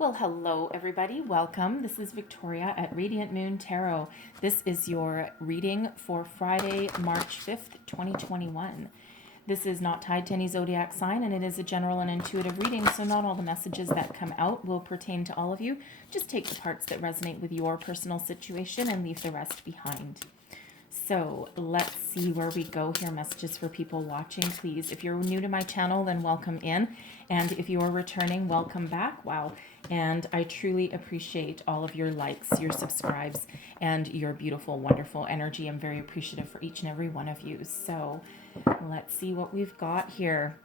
Well, hello everybody. Welcome. This is Victoria at Radiant Moon Tarot. This is your reading for Friday, March 5th, 2021. This is not tied to any zodiac sign and it is a general and intuitive reading, so not all the messages that come out will pertain to all of you. Just take the parts that resonate with your personal situation and leave the rest behind. So let's see where we go here. Messages for people watching, please. If you're new to my channel, then welcome in. And if you are returning, welcome back. Wow. And I truly appreciate all of your likes, your subscribes, and your beautiful, wonderful energy. I'm very appreciative for each and every one of you. So let's see what we've got here.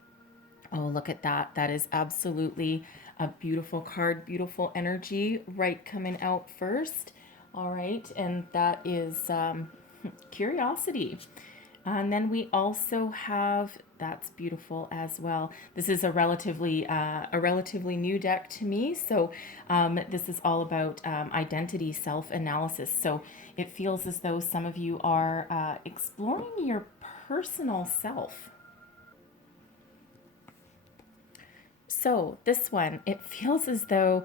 Oh, look at that. That is absolutely a beautiful card, beautiful energy, right, coming out first. All right. And that is curiosity. And then we also have, that's beautiful as well. This is a relatively new deck to me. So this is all about identity, self-analysis. So it feels as though some of you are exploring your personal self. So this one, it feels as though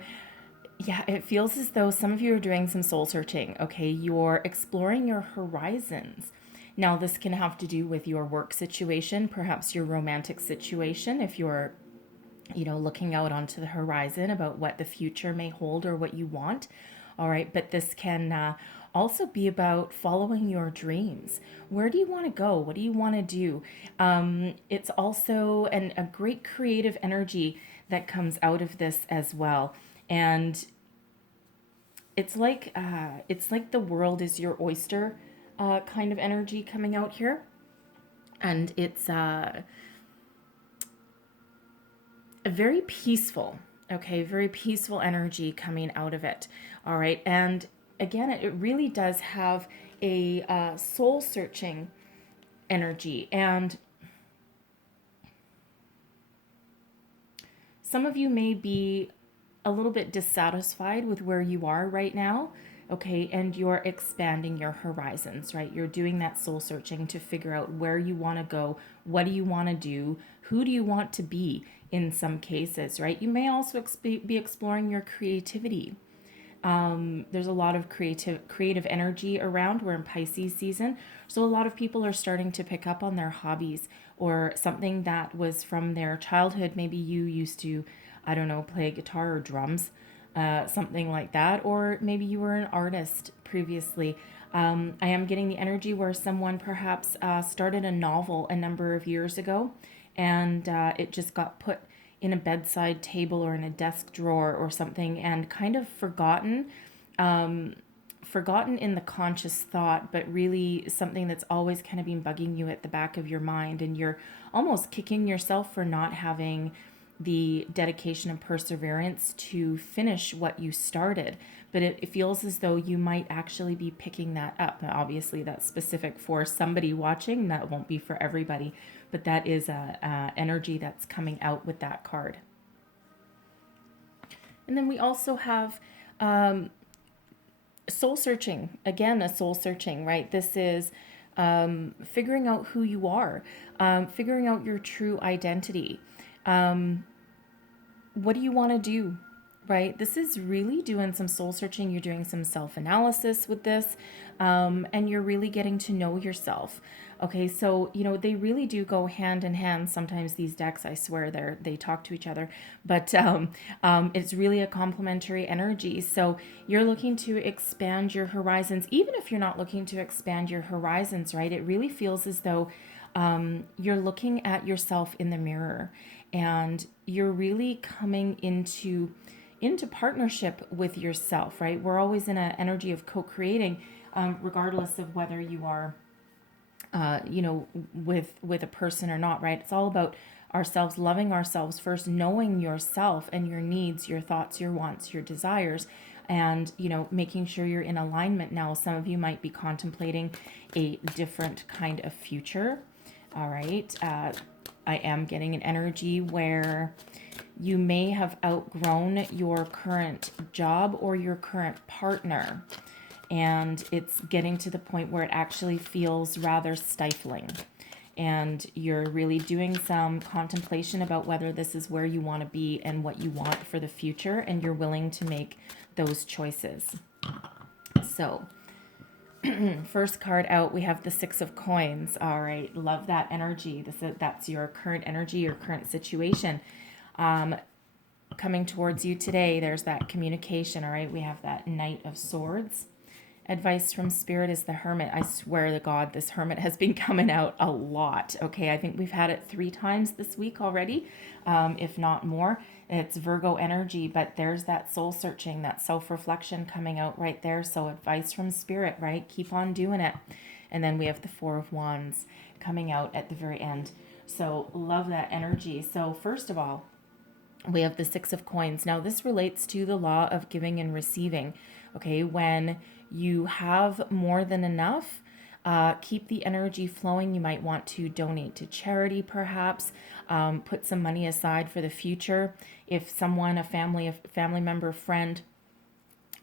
some of you are doing some soul searching, okay? You're exploring your horizons. Now, this can have to do with your work situation, perhaps your romantic situation, if you're, looking out onto the horizon about what the future may hold or what you want, all right? But this can also be about following your dreams. Where do you want to go? What do you want to do? It's also a great creative energy that comes out of this as well. And it's like the world is your oyster kind of energy coming out here. And it's a very peaceful, okay, very peaceful energy coming out of it. All right. And again, it really does have a soul searching energy. And some of you may be a little bit dissatisfied with where you are right now, okay, and you're expanding your horizons, right? You're doing that soul searching to figure out where you want to go, what do you want to do, who do you want to be in some cases, right? You may also be exploring your creativity. There's a lot of creative energy around. We're in Pisces season, so a lot of people are starting to pick up on their hobbies or something that was from their childhood. Maybe you used to, I don't know, play guitar or drums, something like that. Or maybe you were an artist previously. I am getting the energy where someone perhaps started a novel a number of years ago and it just got put in a bedside table or in a desk drawer or something and kind of forgotten in the conscious thought, but really something that's always kind of been bugging you at the back of your mind, and you're almost kicking yourself for not having the dedication and perseverance to finish what you started. But it feels as though you might actually be picking that up. Now, obviously, that's specific for somebody watching. That won't be for everybody, but that is a energy that's coming out with that card. And then we also have soul searching. Again, a soul searching, right? This is figuring out who you are, figuring out your true identity. What do you want to do, right? This is really doing some soul searching. You're doing some self-analysis with this, and you're really getting to know yourself. Okay, so, they really do go hand in hand. Sometimes these decks, I swear, they talk to each other, but it's really a complementary energy. So you're looking to expand your horizons, even if you're not looking to expand your horizons, right? It really feels as though you're looking at yourself in the mirror and you're really coming into partnership with yourself, right? We're always in an energy of co-creating, regardless of whether you are, with a person or not, right? It's all about ourselves, loving ourselves first, knowing yourself and your needs, your thoughts, your wants, your desires, and, making sure you're in alignment. Now, some of you might be contemplating a different kind of future. All right. I am getting an energy where you may have outgrown your current job or your current partner, and it's getting to the point where it actually feels rather stifling. and you're really doing some contemplation about whether this is where you want to be and what you want for the future, and you're willing to make those choices. So first card out, we have the Six of Coins. All right, love that energy. That's your current energy, your current situation. Coming towards you today, there's that communication. All right, we have that Knight of Swords. Advice from Spirit is the Hermit. I swear to God, this Hermit has been coming out a lot. Okay, I think we've had it 3 times this week already, if not more. It's Virgo energy, but there's that soul searching, that self-reflection coming out right there. So advice from Spirit, right? Keep on doing it. And then we have the Four of Wands coming out at the very end. So love that energy. So first of all, we have the Six of Coins. Now this relates to the law of giving and receiving. Okay, when you have more than enough, keep the energy flowing. You might want to donate to charity, perhaps. Put some money aside for the future. If someone, a family member, friend,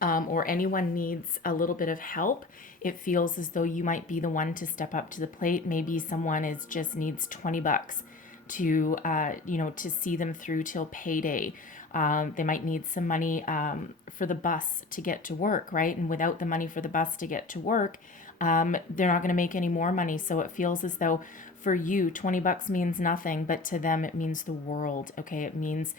or anyone needs a little bit of help, it feels as though you might be the one to step up to the plate. Maybe someone just needs $20 to to see them through till payday. They might need some money for the bus to get to work, right? And without the money for the bus to get to work, they're not going to make any more money. So it feels as though for you, $20 means nothing, but to them it means the world. Okay, it means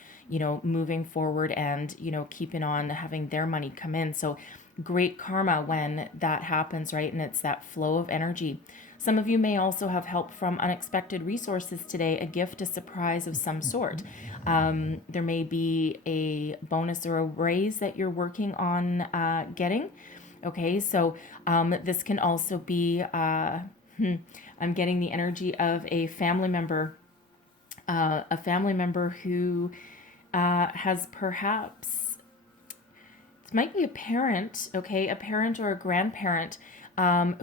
moving forward and keeping on having their money come in. So great karma when that happens, right? And it's that flow of energy. Some of you may also have help from unexpected resources today, a gift, a surprise of some sort. There may be a bonus or a raise that you're working on getting. Okay, so this can also be, I'm getting the energy of a family member who has perhaps, it might be a parent, okay, a parent or a grandparent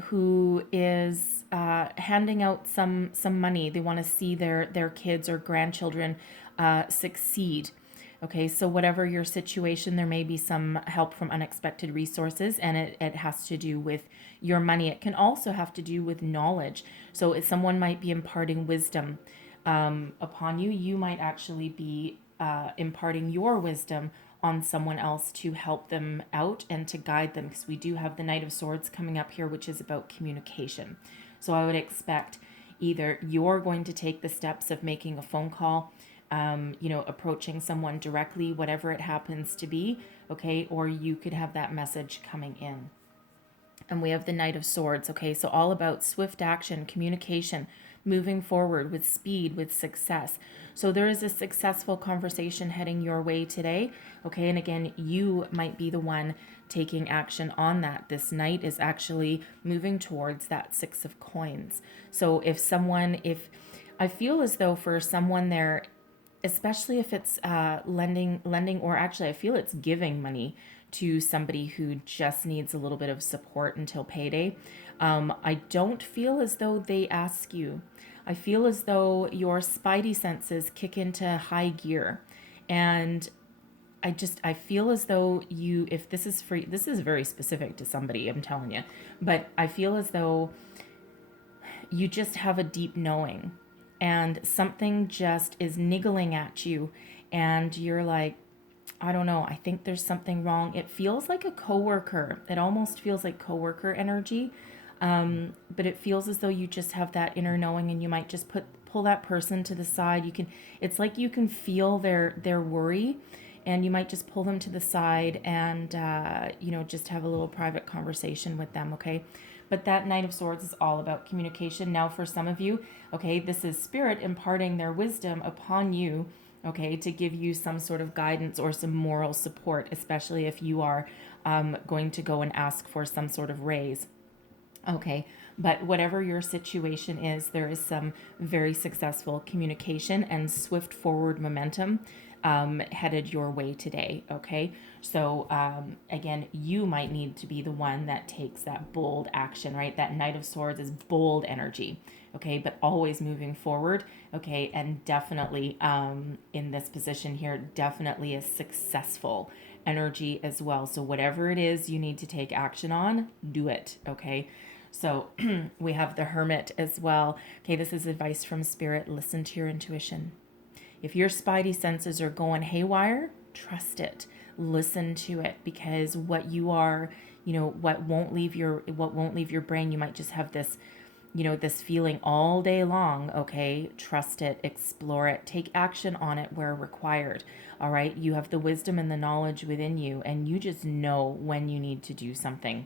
who is handing out some money. They want to see their kids or grandchildren succeed. Okay, so whatever your situation, there may be some help from unexpected resources, and it has to do with your money. It can also have to do with knowledge. So if someone might be imparting wisdom upon you, you might actually be imparting your wisdom on someone else to help them out and to guide them, because we do have the Knight of Swords coming up here, which is about communication. So I would expect either you're going to take the steps of making a phone call, approaching someone directly, whatever it happens to be, okay, or you could have that message coming in. And we have the Knight of Swords, okay, so all about swift action, communication, moving forward with speed, with success. So there is a successful conversation heading your way today, okay, and again, you might be the one taking action on that. This Knight is actually moving towards that Six of Coins. So if I feel as though for someone there, especially if it's lending, or actually I feel it's giving money to somebody who just needs a little bit of support until payday. I don't feel as though they ask you. I feel as though your spidey senses kick into high gear, and I feel as though if this is free, this is very specific to somebody, I'm telling you, but I feel as though you just have a deep knowing, and something just is niggling at you, and you're like, I don't know, I think there's something wrong. It feels like a coworker. It almost feels like coworker energy. But it feels as though you just have that inner knowing, and you might just pull that person to the side. It's like you can feel their worry, and you might just pull them to the side and, just have a little private conversation with them. Okay. But that Knight of Swords is all about communication. Now for some of you, okay, this is Spirit imparting their wisdom upon you, okay, to give you some sort of guidance or some moral support, especially if you are going to go and ask for some sort of raise. Okay, but whatever your situation is, there is some very successful communication and swift forward momentum headed your way today. Okay, so again, you might need to be the one that takes that bold action, right? That Knight of Swords is bold energy. Okay, but always moving forward. Okay, and definitely in this position here, definitely a successful energy as well. So whatever it is you need to take action on, do it. Okay. So we have the Hermit as well. Okay, this is advice from Spirit. Listen to your intuition. If your spidey senses are going haywire, trust it. Listen to it, because what you are, what won't leave your brain, you might just have this, this feeling all day long. Okay, trust it, explore it, take action on it where required. All right, you have the wisdom and the knowledge within you, and you just know when you need to do something.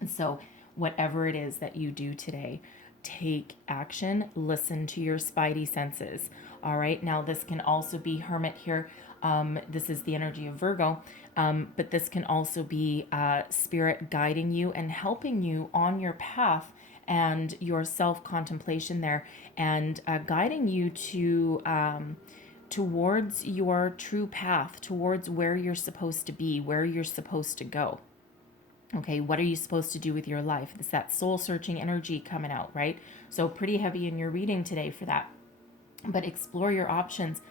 And so whatever it is that you do today, take action, listen to your spidey senses. All right, now this can also be Hermit here. This is the energy of Virgo, but this can also be Spirit guiding you and helping you on your path and your self-contemplation there, and guiding you to towards your true path, towards where you're supposed to be, where you're supposed to go. Okay, what are you supposed to do with your life? It's that soul-searching energy coming out, right? So pretty heavy in your reading today for that. But explore your options.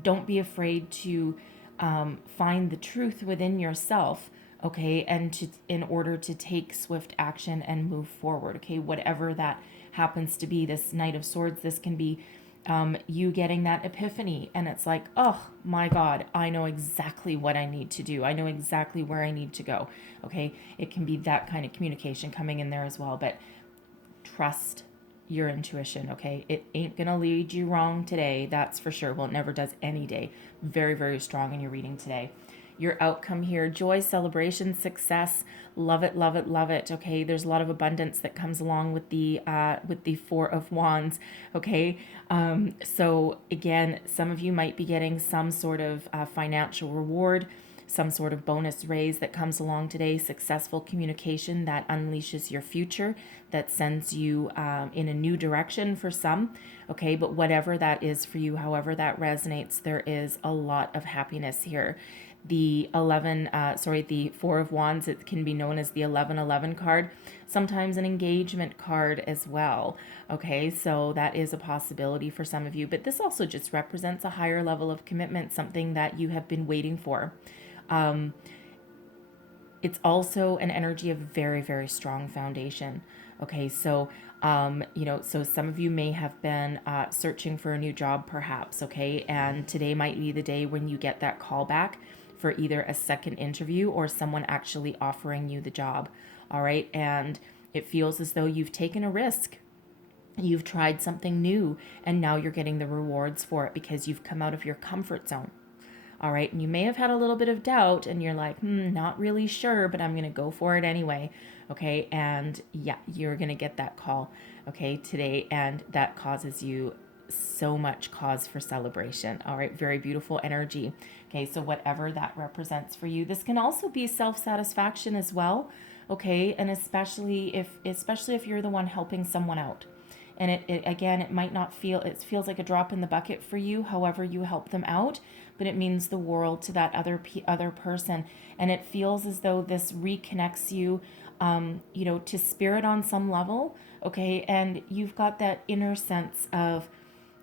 Don't be afraid to find the truth within yourself, okay, and in order to take swift action and move forward, okay, whatever that happens to be. This Knight of Swords, this can be you getting that epiphany, and it's like, oh my God, I know exactly what I need to do. I know exactly where I need to go. Okay, it can be that kind of communication coming in there as well, but trust your intuition. Okay, it ain't gonna lead you wrong today, that's for sure. Well, it never does any day. Very, very strong in your reading today. Your outcome here: joy, celebration, success. Love it, love it, love it. Okay, there's a lot of abundance that comes along with the Four of Wands. Okay, so again, some of you might be getting some sort of financial reward, some sort of bonus raise that comes along today, successful communication that unleashes your future, that sends you in a new direction for some. Okay, but whatever that is for you, however that resonates, there is a lot of happiness here. The the Four of Wands, it can be known as the 1111 card, sometimes an engagement card as well. Okay, so that is a possibility for some of you, but this also just represents a higher level of commitment, something that you have been waiting for. It's also an energy of very, very strong foundation. Okay, so so some of you may have been searching for a new job perhaps, okay, and today might be the day when you get that call back for either a second interview or someone actually offering you the job. All right, and it feels as though you've taken a risk. You've tried something new, and now you're getting the rewards for it because you've come out of your comfort zone. All right, and you may have had a little bit of doubt and you're like, not really sure, but I'm going to go for it anyway. Okay, and yeah, you're going to get that call, okay, today, and that causes you so much cause for celebration. All right, very beautiful energy. Okay, so whatever that represents for you, this can also be self-satisfaction as well. Okay, and especially if you're the one helping someone out. And it again, it might not feel, it feels like a drop in the bucket for you, however you help them out, but it means the world to that other person. And it feels as though this reconnects you, to spirit on some level. Okay, and you've got that inner sense of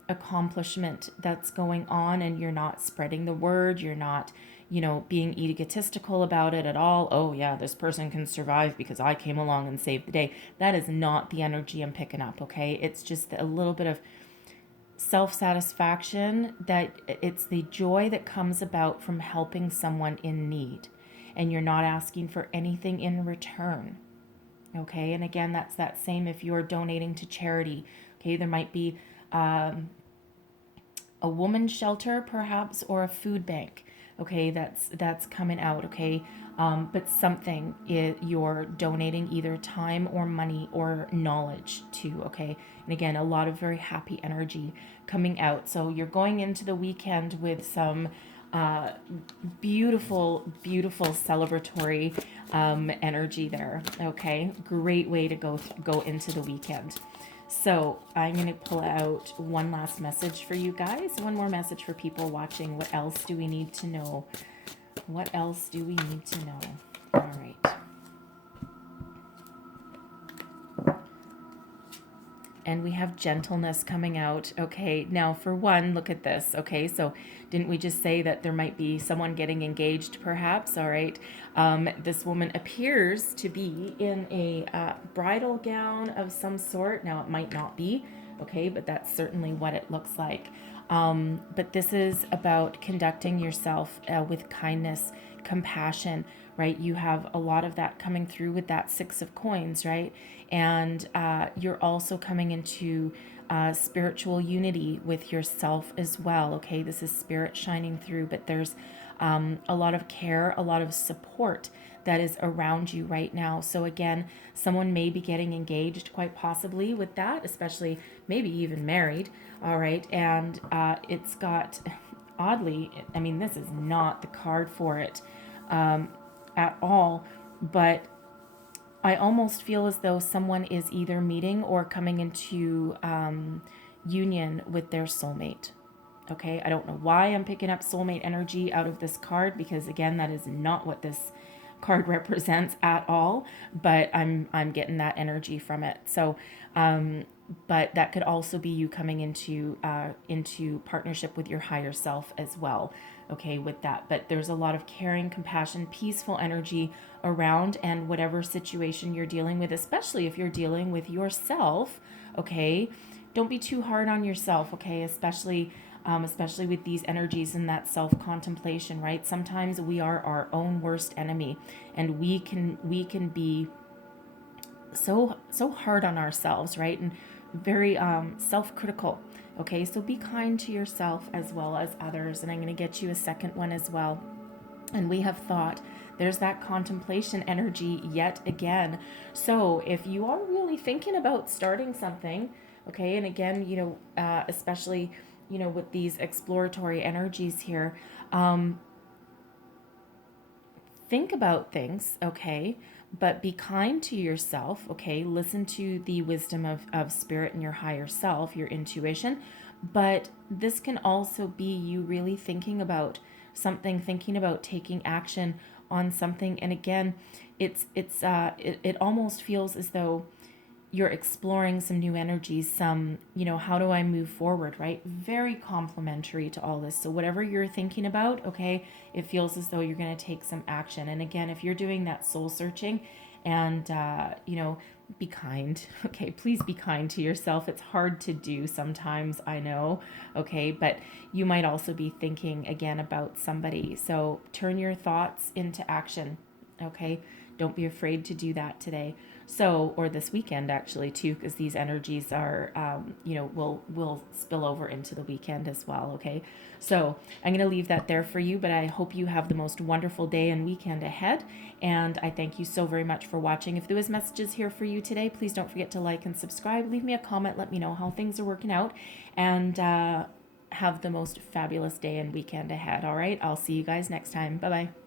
accomplishment that's going on, and you're not spreading the word, you're not being egotistical about it at all. Oh yeah, this person can survive because I came along and saved the day. That is not the energy I'm picking up. Okay, it's just a little bit of self-satisfaction, that it's the joy that comes about from helping someone in need, and you're not asking for anything in return. Okay, and again, that's that same if you're donating to charity. Okay, there might be a woman's shelter perhaps, or a food bank. Okay, that's coming out. Okay, but something you're donating either time or money or knowledge to. Okay, and again, a lot of very happy energy coming out. So you're going into the weekend with some beautiful celebratory energy there. Okay, great way to go into the weekend. So I'm going to pull out one last message for you guys. One more message for people watching. What else do we need to know? What else do we need to know? All right. And we have gentleness coming out. Okay, now for one, look at this. Okay, so Didn't we just say that there might be someone getting engaged, perhaps? All right. This woman appears to be in a bridal gown of some sort. Now, it might not be, okay, but that's certainly what it looks like. But this is about conducting yourself with kindness, compassion, right? You have a lot of that coming through with that Six of Coins, right? And you're also coming into spiritual unity with yourself as well, okay? This is spirit shining through, but there's a lot of care, a lot of support that is around you right now. So again, someone may be getting engaged, quite possibly, with that, especially maybe even married. All right. And it's got, oddly, I mean, this is not the card for it at all, but I almost feel as though someone is either meeting or coming into union with their soulmate. Okay, I don't know why I'm picking up soulmate energy out of this card, because again, that is not what this card represents at all, but I'm getting that energy from it. So but that could also be you coming into partnership with your higher self as well, okay, with that. But there's a lot of caring, compassion, peaceful energy around, and whatever situation you're dealing with, especially if you're dealing with yourself, okay, don't be too hard on yourself, okay, especially with these energies and that self-contemplation, right? Sometimes we are our own worst enemy, and we can be so hard on ourselves, right? And very self-critical. Okay, so be kind to yourself as well as others. And I'm going to get you a second one as well. And we have thought. There's that contemplation energy yet again. So if you are really thinking about starting something, okay, and again, especially, with these exploratory energies here, think about things, okay, but be kind to yourself, okay? Listen to the wisdom of spirit and your higher self, your intuition. But this can also be you really thinking about something, thinking about taking action on something. And again, it almost feels as though you're exploring some new energies, some, how do I move forward, right? Very complementary to all this. So whatever you're thinking about, okay, it feels as though you're going to take some action. And again, if you're doing that soul searching and, be kind, okay, please be kind to yourself. It's hard to do sometimes, I know, okay, but you might also be thinking again about somebody. So turn your thoughts into action, okay? Don't be afraid to do that today. So, or this weekend actually too, because these energies are, will spill over into the weekend as well. Okay. So I'm going to leave that there for you, but I hope you have the most wonderful day and weekend ahead. And I thank you so very much for watching. If there was messages here for you today, please don't forget to like and subscribe. Leave me a comment. Let me know how things are working out, and have the most fabulous day and weekend ahead. All right. I'll see you guys next time. Bye-bye.